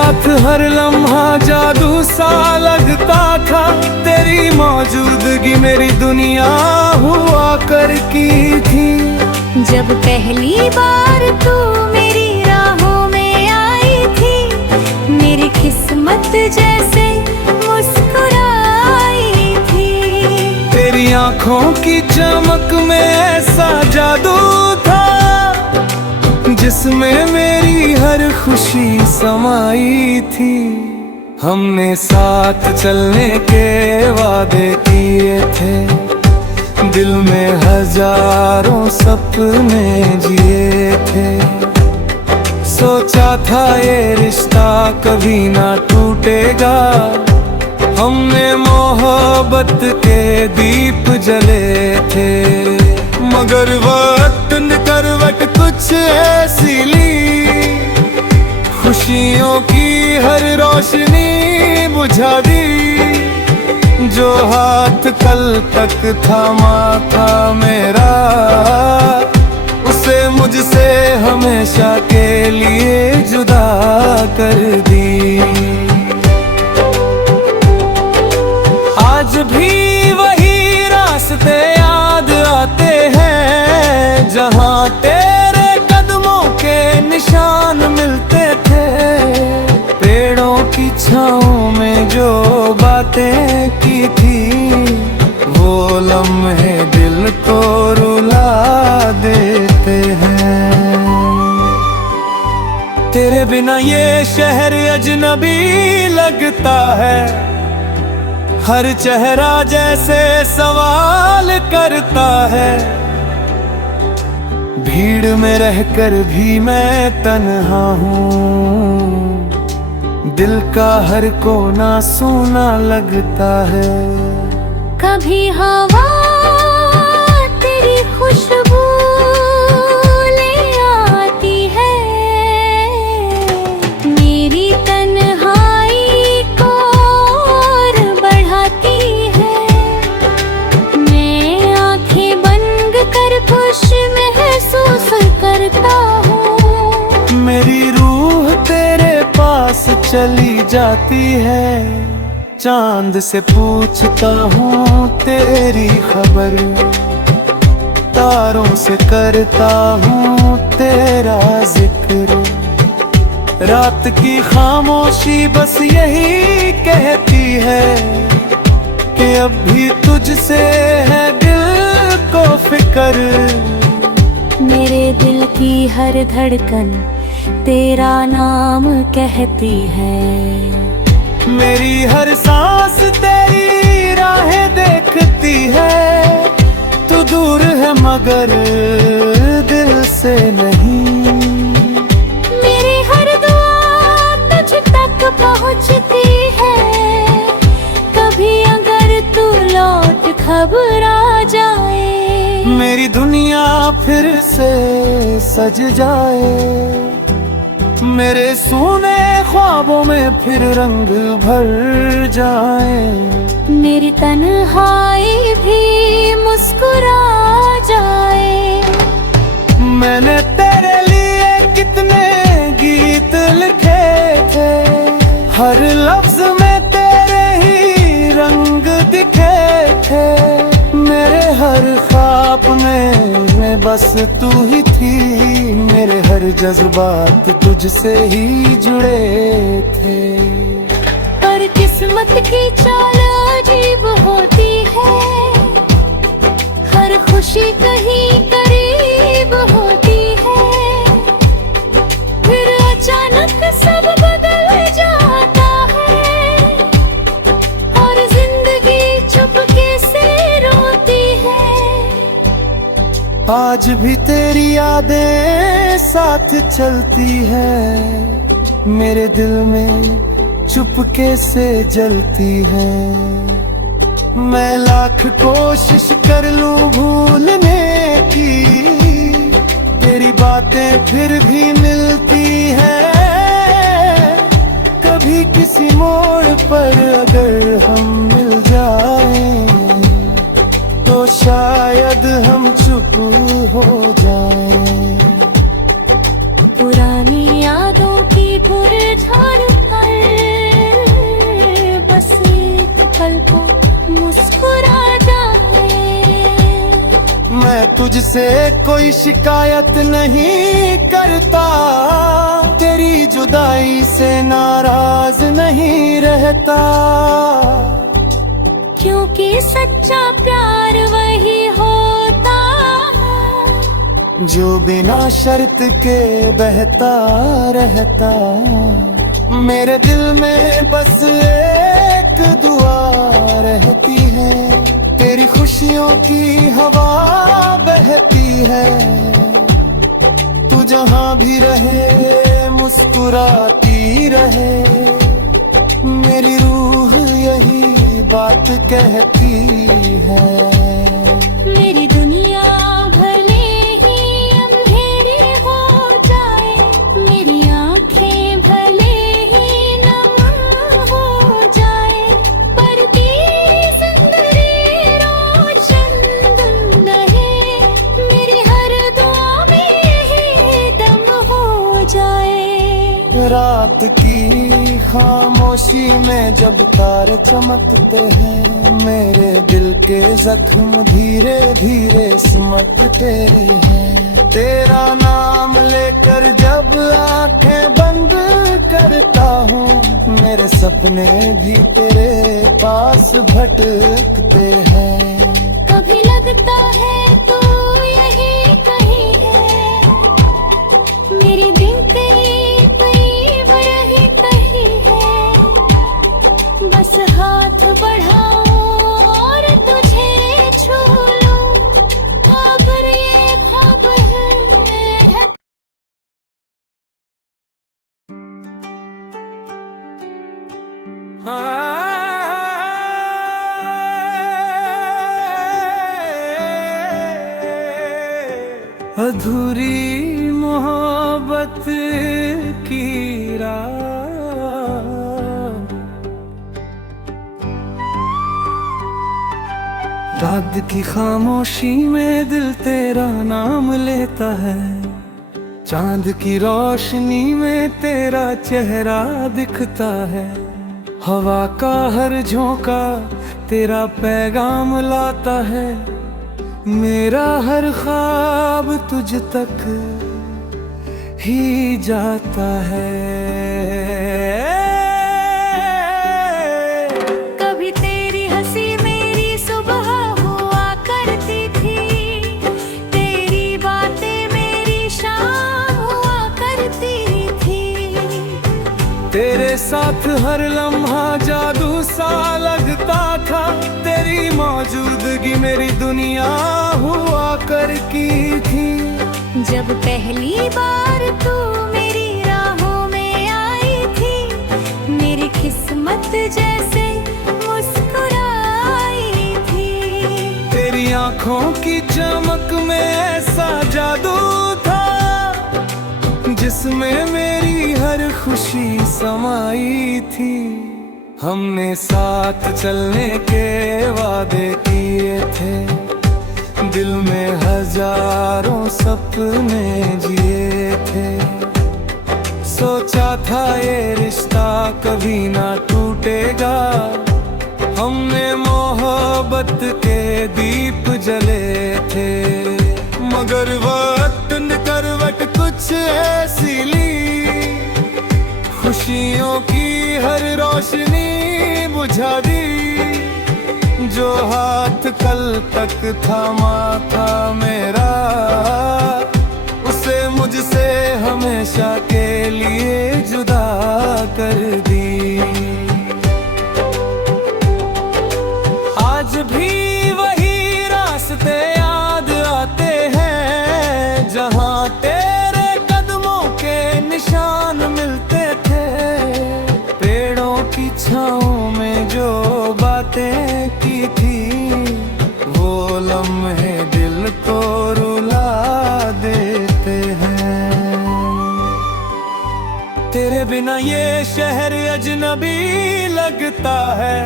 साथ हर लम्हा जादू सा लगता था। तेरी मौजूदगी मेरी दुनिया हुआ करती थी। जब पहली बार तू मेरी राहों में आई थी, मेरी किस्मत जैसे मुस्कुराई थी। तेरी आंखों की चमक में ऐसा जादू था, जिसमें मेरी हर खुशी समाई थी। हमने साथ चलने के वादे किए थे, दिल में हजारों सपने जिए थे। सोचा था ये रिश्ता कभी ना टूटेगा, हमने मोहब्बत के दीप जले थे। मगर वक्त ने करवट कुछ ऐसी ली, खुशियों की हर रोशनी बुझा दी। जो हाथ कल तक थामा था मेरा, उसे मुझसे हमेशा के लिए जुदा कर दी। आज भी वही रास्ते याद आते हैं, जहाँ तेरे कदमों के निशान मिलते थे। पेड़ों की छाँव में जो बातें की थी, वो लम्हे दिल को रुला देते हैं। तेरे बिना ये शहर अजनबी लगता है, हर चेहरा जैसे सवाल करता है। भीड़ में रहकर भी मैं तन्हा हूँ, दिल का हर कोना सूना लगता है। कभी हवा तेरी खुशबू ले आती है, मेरी तन्हाई को और बढ़ाती है। मैं आंखें बंद कर खुश महसूस करता हूँ। मेरी रूह तेरे पास चली जाती है, चांद से पूछता हूँ तेरी खबर। तारों से करता हूँ तेरा जिक्र। रात की खामोशी बस यही कहती है कि अब भी तुझसे है दिल को फिक्र। मेरे दिल की हर धड़कन तेरा नाम कहती है। मेरी हर सांस तेरी राहें देखती है। तू दूर है मगर दिल से नहीं। मेरी हर दुआ तुझ तक पहुंचती है, कभी अगर तू लौट खबर आ जाए। मेरी दुनिया फिर से सज जाए, मेरे सोने ख्वाबों में फिर रंग भर जाए। मेरी तन्हाई भी मुस्कुरा जाए। मैंने तेरे लिए कितने गीत लिखे थे, हर लफ्ज में तेरे ही रंग दिखे थे। मेरे हर ख्वाब में बस तू ही थी, मेरे हर जज्बात तुझसे ही जुड़े थे। पर किस्मत की चाल अजीब होती है, हर खुशी कहीं करीब होती है, फिर अचानक सब बदल जाता है और जिंदगी चुपके से रोती है। आज भी तेरी यादें साथ चलती है, मेरे दिल में चुपके से जलती है। मैं लाख कोशिश कर लूं भूलने की, तेरी बातें फिर भी मिलती हैं। कभी किसी मोड़ पर अगर हम मिल जाएं, तो शायद हम चुप हो जाएं। पुरानी यादों की पुरझड़ को मुस्कुरा जाए। मैं तुझसे कोई शिकायत नहीं करता, तेरी जुदाई से नाराज नहीं रहता, क्योंकि सच्चा प्यार वही होता है जो बिना शर्त के बहता रहता। मेरे दिल में बस एक दुआ रहती है, तेरी खुशियों की हवा बहती है। तू जहाँ भी रहे मुस्कुराती रहे, मेरी रूह यही बात कहती है। मेरी दुनिया भले ही अंधेरी हो जाए, मेरी आंखें भले ही नम हो जाए, पर तेरी जिंदगी रोशन रहे, मेरी हर दुआ में यही दम हो जाए। रात की खामोशी में जब तारे चमकते हैं, मेरे दिल के जख्म धीरे धीरे सिमटते हैं। तेरा नाम लेकर जब आंखें बंद करता हूँ, मेरे सपने भी तेरे पास भटकते हैं। कभी लगता है तो यही कहीं है, मेरे दिन करीब करीब रही कहीं है, बस हाथ बढ़ाऊं और तुझे छू लूं, खबर ये खबर है। अधूरी मोहब्बत की राह, रात की खामोशी में दिल तेरा नाम लेता है, चांद की रोशनी में तेरा चेहरा दिखता है। हवा का हर झोंका तेरा पैगाम लाता है, मेरा हर ख्वाब तुझ तक ही जाता है। कभी तेरी हंसी मेरी सुबह हुआ करती थी, तेरी बातें मेरी शाम हुआ करती थी, तेरे साथ हर लम्हा जादू सा लगता था, तेरी मौजूदगी मेरी दुनिया हुआ करती थी। जब पहली बार तू मेरी राहों में आई थी, मेरी किस्मत जैसे मुस्कुराई थी। तेरी आंखों की चमक में ऐसा जादू था, जिसमें मेरी हर खुशी समाई थी। हमने साथ चलने के वादे किए थे, दिल में हजारों सपने जिए थे। सोचा था ये रिश्ता कभी ना टूटेगा, हमने मोहब्बत के दीप जले थे। मगर वक्त ने करवट कुछ ऐसी ली, खुशियों की हर रोशनी बुझा दी। जो हाथ कल तक थामा था मेरा, उसे मुझसे हमेशा के लिए जुदा कर दी। आज भी वही रास्ते याद आते हैं, जहाँ तेरे कदमों के निशान मिलते थे। पेड़ों की छाँव में जो बातें की थी, वो लम्हे दिल को रुला देते हैं। तेरे बिना ये शहर अजनबी लगता है,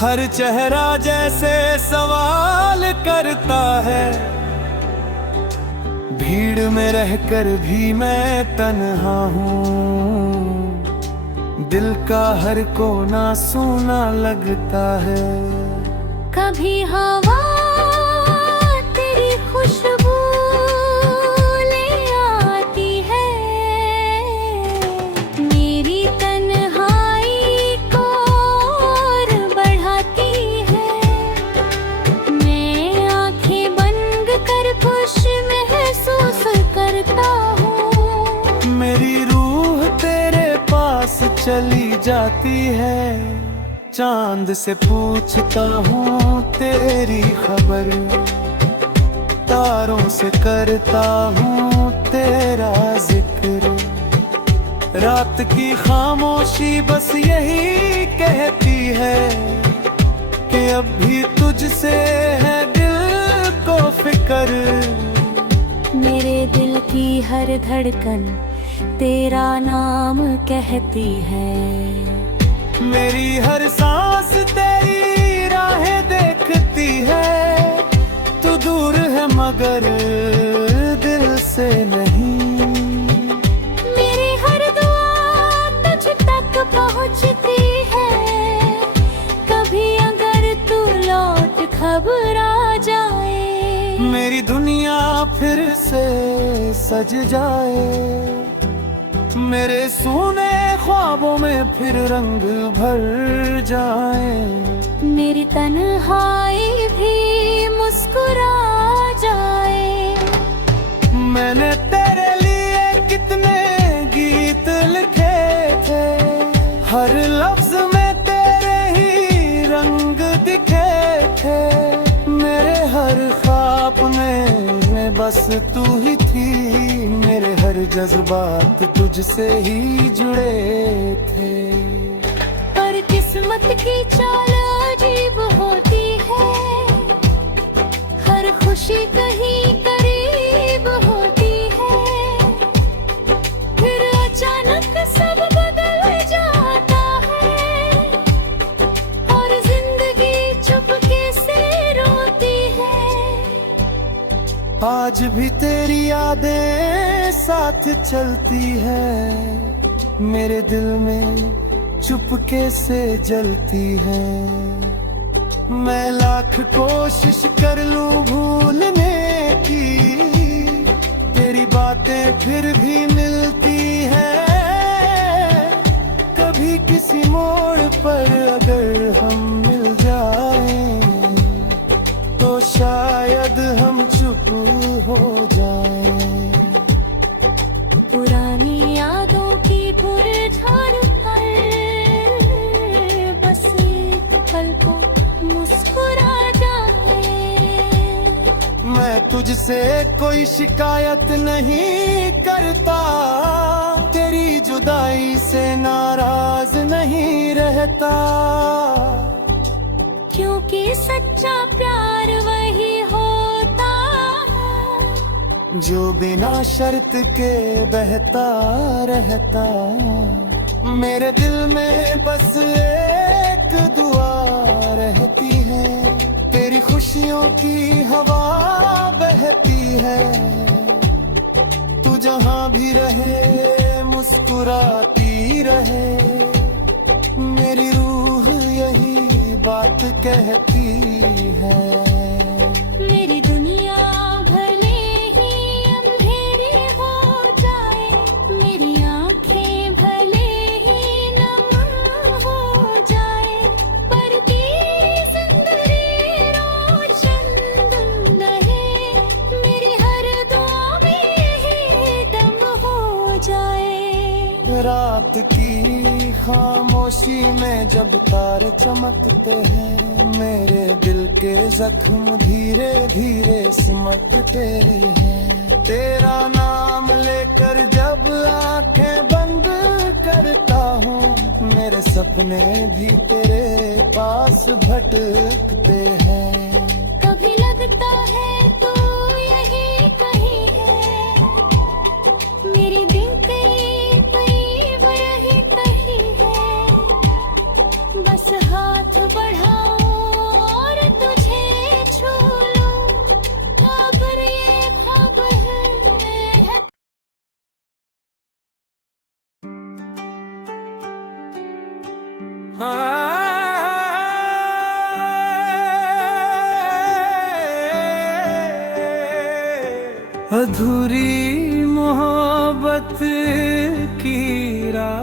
हर चेहरा जैसे सवाल करता है। भीड़ में रहकर भी मैं तन्हा हूँ, दिल का हर कोना सूना लगता है। कभी हवा तेरी खुशबू ले आती है, मेरी तन्हाई को और बढ़ाती है। मैं आंखें बंद कर खुश महसूस करता हूँ। मेरी रूह तेरे पास चली जाती है, चांद से पूछता हूँ तेरी खबर, तारों से करता हूँ तेरा जिक्र। रात की खामोशी बस यही कहती है कि अब भी तुझसे है दिल को फिक्र। मेरे दिल की हर धड़कन तेरा नाम कहती है। मेरी हर सांस तेरी राहें देखती है, तू दूर है मगर दिल से नहीं। मेरी हर दुआ तुझ तक पहुंचती है, कभी अगर तू लौट खबर आ जाए। मेरी दुनिया फिर से सज जाए, मेरे सूने ख्वाबों में फिर रंग भर जाए। मेरी तन्हाई भी मुस्कुरा जाए। मैंने तेरे लिए कितने गीत लिखे थे, हर लफ्ज में तेरे ही रंग दिखे थे। मेरे हर ख्वाब में बस तू ही थी, मेरे हर जज्बात तुझसे ही जुड़े थे। पर किस्मत की चाल अजीब होती है, हर खुशी कहीं करीब होती है, फिर अचानक सब बदल जाता है और जिंदगी चुपके से रोती है। आज भी तेरी यादें साथ चलती है, मेरे दिल में चुपके से जलती है। मैं लाख कोशिश कर लूं भूलने की, तेरी बातें फिर भी मिलती हैं। कभी किसी मोड़ पर अगर हम मिल जाएं, तो शायद हम चुप हो जाएं। पुरानी यादों की पुरझड़ पर बस एक पल को मुस्कुरा जाए। मैं तुझसे कोई शिकायत नहीं करता, तेरी जुदाई से नाराज नहीं रहता। क्योंकि सच्चा प्यार वही होता है जो बिना शर्त के बहता रहता। मेरे दिल में बस एक दुआ रहती है, तेरी खुशियों की हवा बहती है। तू जहाँ भी रहे मुस्कुराती रहे, मेरी रूह यही बात कहती है। मेरी दुनिया भले ही अंधेरी हो जाए, मेरी आंखें भले ही नम हो जाए, पर तेरी जिंदगी रोशन रहे। मेरी हर दुआ में यही दम हो जाए। रात की खामोशी में जब तारे चमकते हैं, मेरे दिल के जख्म धीरे धीरे सिमटते हैं। तेरा नाम लेकर जब आंखें बंद करता हूँ, मेरे सपने भी तेरे पास भटकते हैं। कभी लगता है तो यही कहीं है, मेरी दिन करीब करीब रही कहीं है। बस हाथ बढ़ाऊं और तुझे छू लूं, खबर ये खबर है। अधूरी मोहब्बत की राह,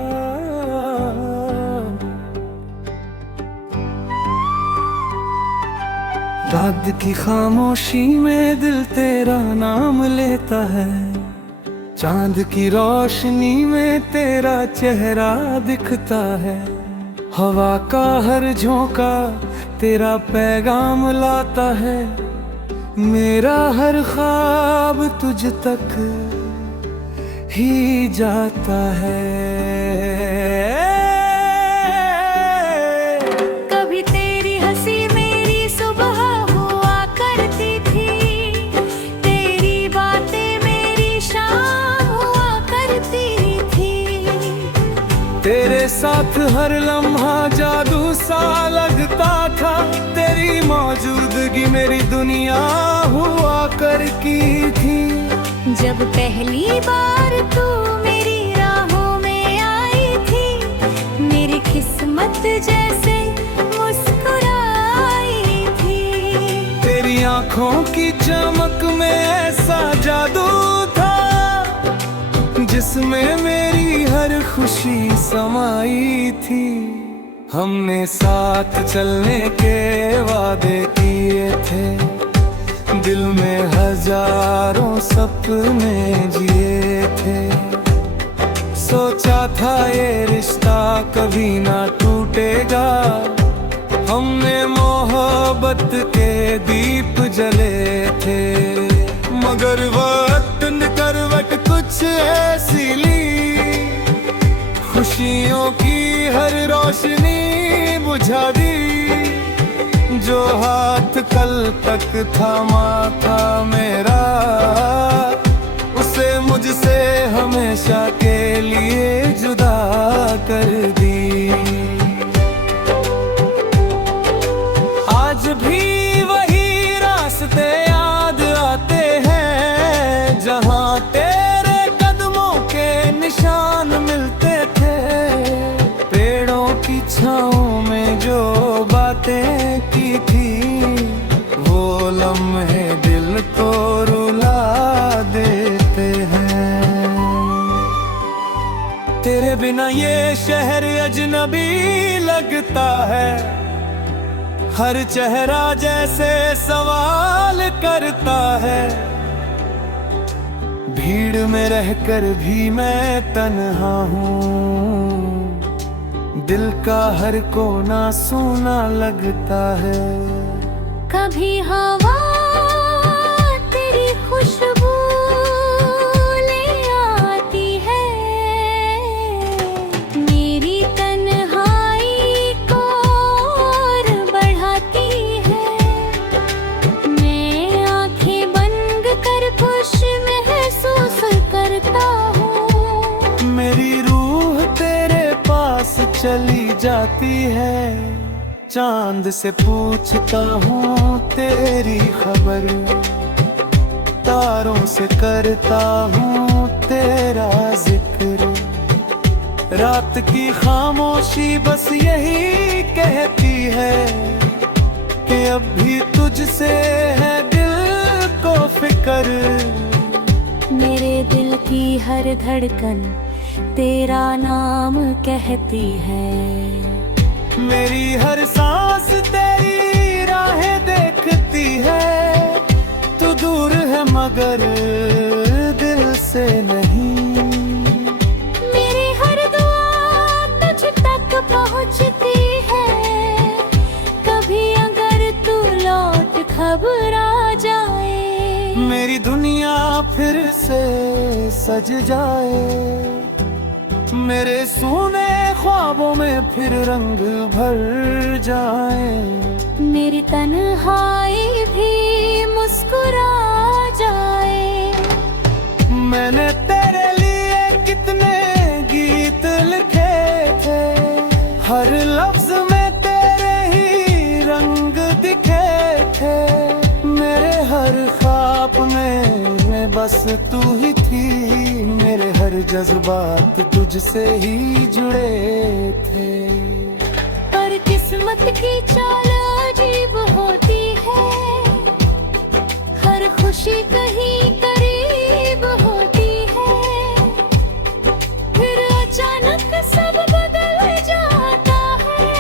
रात की खामोशी में दिल तेरा नाम लेता है, चांद की रोशनी में तेरा चेहरा दिखता है, हवा का हर झोंका तेरा पैगाम लाता है, मेरा हर ख्वाब तुझ तक ही जाता है। कभी तेरी हंसी मेरी सुबह हुआ करती थी, तेरी बातें मेरी शाम हुआ करती थी, तेरे साथ हर लम्हा जादू सा लगता था, तेरी मौजूदगी मेरी दुनिया हुआ करती थी। जब पहली बार तू मेरी राहों में आई थी, मेरी किस्मत जैसे मुस्कुराई थी, तेरी आंखों की चमक में ऐसा जादू था, जिसमें मेरी हर खुशी समाई थी। हमने साथ चलने के वादे किए थे, दिल में हजारों सपने जिए थे, सोचा था ये रिश्ता कभी ना टूटेगा, हमने मोहब्बत के दीप जले थे, मगर वक्त ने करवट कुछ ऐसी ली, खुशियों की हर रोशनी बुझा दी, जो हाथ कल तक थामा था मेरा, उसे मुझसे हमेशा के लिए जुदा कर दी। आज भी वही रास्ते याद आते हैं, जहाँ तेरे कदमों के निशान मिलते थे, पेड़ों की छाँव में जो बातें की थी, वो लम्हे दिल को रुला देते हैं। तेरे बिना ये शहर अजनबी लगता है, हर चेहरा जैसे सवाल करता है, भीड़ में रहकर भी मैं तन्हा हूँ, दिल का हर कोना सूना लगता है। कभी हवा तेरी खुशबू ले आती है, मेरी तन्हाई को और बढ़ाती है, मैं आंखें बंद कर खुश महसूस करता हूँ, मेरी रूह तेरे पास चली जाती है, चांद से पूछता हूँ तेरी खबर, तारों से करता हूँ तेरा जिक्र, रात की खामोशी बस यही कहती है कि अब भी तुझसे है दिल को फिक्र, मेरे दिल की हर धड़कन तेरा नाम कहती है, मेरी हर सांस तेरी राहें देखती है, तू दूर है मगर दिल से नहीं, मेरी हर दुआ तुझ तक पहुंचती है, कभी अगर तू लौट खबर आ जाए, मेरी दुनिया फिर से सज जाए, मेरे सोने ख्वाबों में फिर रंग भर जाए, मेरी तन्हाई भी मुस्कुरा जाए, मैंने तेरे लिए कितने गीत लिखे थे, हर लफ्ज में तेरे ही रंग दिखे थे, मेरे हर ख्वाब में बस तू ही थी, मेरे हर जज्बात तुझसे ही जुड़े थे। किस्मत की चाल अजीब होती है, हर खुशी कहीं करीब होती है, फिर अचानक सब बदल जाता है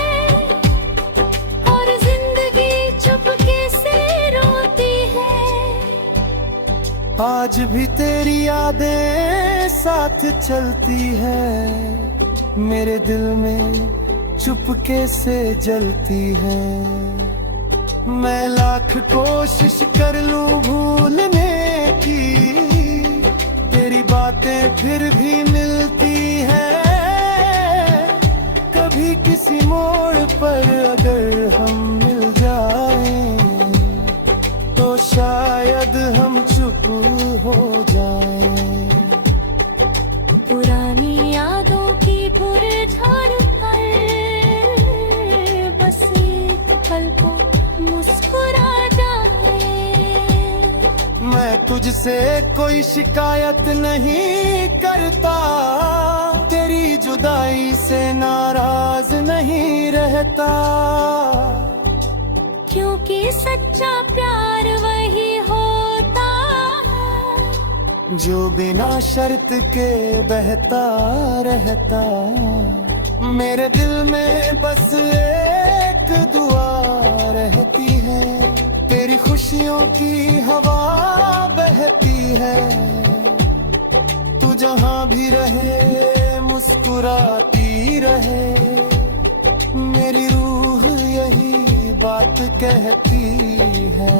और जिंदगी चुपके से रोती है। आज भी तेरी यादें साथ चलती है, मेरे दिल में चुपके से जलती है। मैं लाख कोशिश कर लूं भूलने की, तेरी बातें फिर भी मिलती हैं। कभी किसी मोड़ पर अगर हम मिल जाएं, तो शायद हम चुप हो जाएं। पुरानी यादों की पुरझड़ पर बस एक पल को मुस्कुरा जाए। मैं तुझसे कोई शिकायत नहीं करता, तेरी जुदाई से नाराज नहीं रहता, क्योंकि सच्चा प्यार वही होता है जो बिना शर्त के बहता रहता। मेरे दिल में बस एक दुआ रहती है, तेरी खुशियों की हवा बहती है। तू जहां भी रहे मुस्कुराती रहे, मेरी रूह यही बात कहती है।